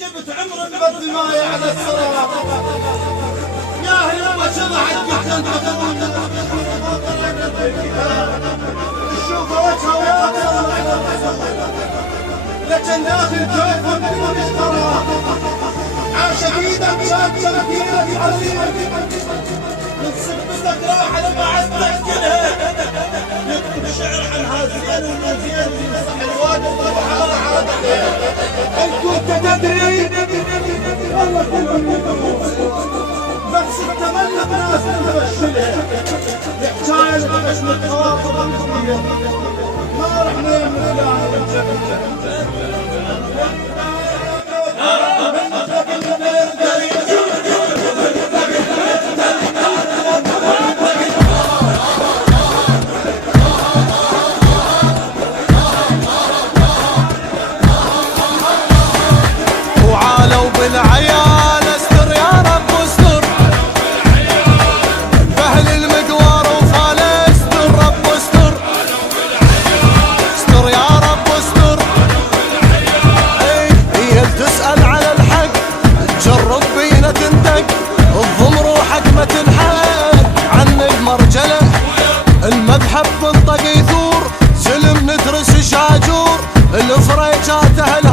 جبت عمر بالدماء على الصراط يا هلا شضحت قتل تشوف وجهه لكن داخل كيفه من اشتراه عاش ايدك كان تمكينك عظيمه من سبتك راح لما تسكنها يكتب شعر عنها زين ومزين يمسح الواجب وحار عاد عليه ان كنت تدري والله كلهم يدرون بس التملك ناس تبشلها الحكايه الغبش متخاطبه بخبير ما رحنا يم فلان وعالوا بالعيال استر يا رب استر باهل المقوار وفاله استر رب استر استر يا رب استر هي تسأل على الحق تجرب بينا تنتق الضم روحك ما تنحق عن المرجله المذهب بنطق يثور سلم نترس شاجور الفريجات اهل